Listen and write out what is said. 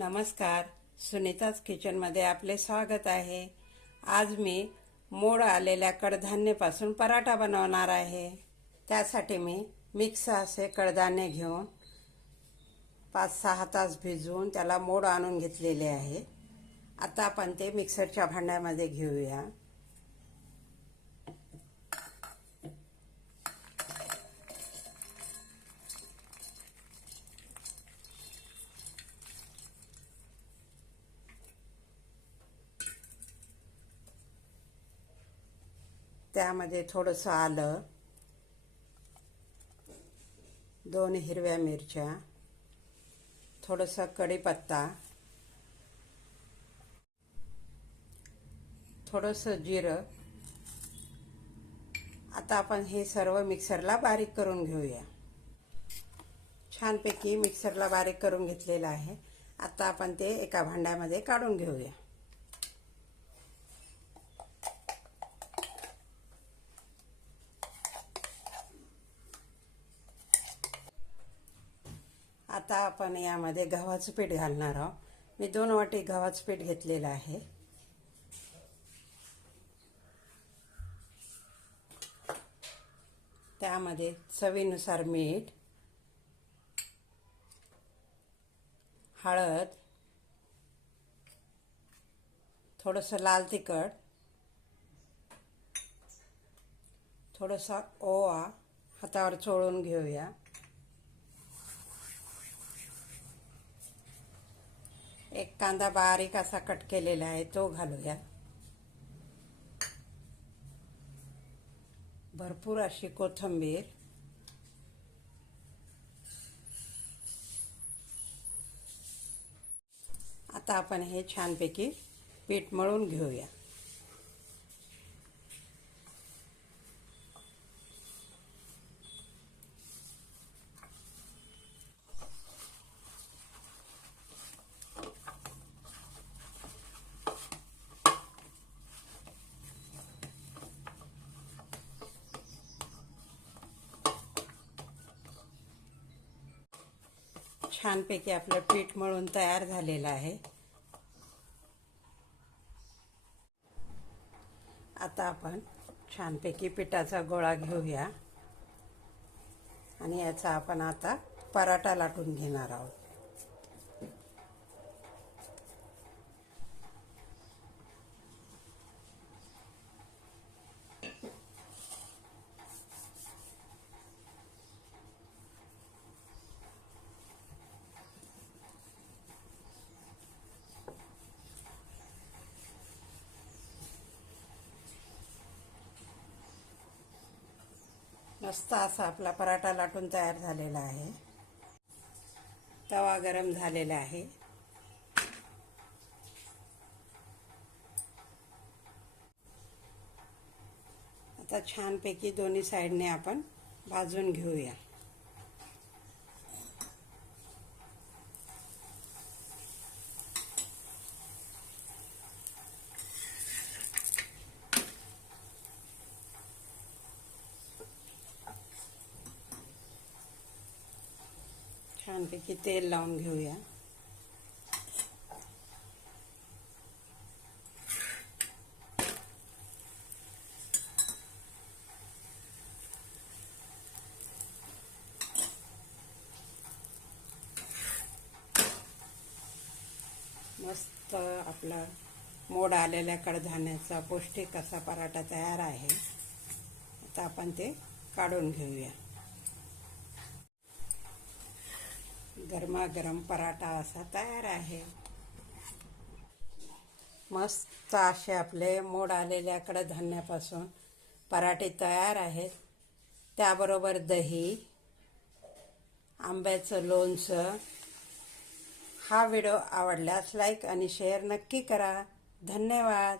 नमस्कार, सुनीताज किचनमध्ये आपले स्वागत आहे। आज मी मोड आलेल्या कडधान्यापासून पराठा बनवणार आहे। त्यासाठी मी मिक्स असे कडधान्य घेऊन 5-6 तास भिजवून त्याला मोड आणून घेतलेले आहे। आता आपण ते मिक्सरच्या भांड्यामध्ये घेऊया। त्यामध्ये थोडंसं आलं, 2 हिरव्या मिरच्या, थोडंसं कढीपत्ता, थोडंसं जिरं। आता आपण हे सर्व मिक्सरला बारीक करून घेऊया। छानपैकी मिक्सरला बारीक करून घेतलेलं आहे। आता आपण ते एका भांड्यामध्ये काढून घेऊया। आता आपण यामध्ये गव्हाचं पीठ घालणार आहोत। मी 2 वाटी गव्हाचं पीठ घेतलेलं आहे। त्यामध्ये चवीनुसार मीठ, हळद, थोडंसं लाल तिखट, थोडासा ओवा हातावर चोळून घेऊया। एक कांदा बारीक असा कट केलेला आहे तो घालूया। भरपूर अशी कोथिंबीर, आता आपण हे छानपैकी पीठ मळून घेऊया। छानपैकी आपलं पीठ मळून तयार झालेलं आहे। आता आपण छानपैकी पिठाचा गोळा घेऊया आणि याचा आपण आता पराठा लाटून घेणार आहोत। मस्त असा आपला पराठा लाटून तयार झालेला आहे। तवा गरम झालेला आहे। आता छानपैकी दोन्ही साइडने आपण भाजून घेऊया। छानपैकी तेल लावून घेऊया। मस्त आपला मोड आलेल्या कडधान्याचा पौष्टिक असा पराठा तयार आहे। आता आपण ते काढून घेऊया। गरमागरम पराठा असा तयार आहे। मस्त असे आपले मोड आलेल्या कडधान्यापासून पराठे तयार आहेत। त्याबरोबर दही, आंब्याचं लोणचं। हा व्हिडिओ आवडल्यास लाईक आणि शेअर नक्की करा। धन्यवाद।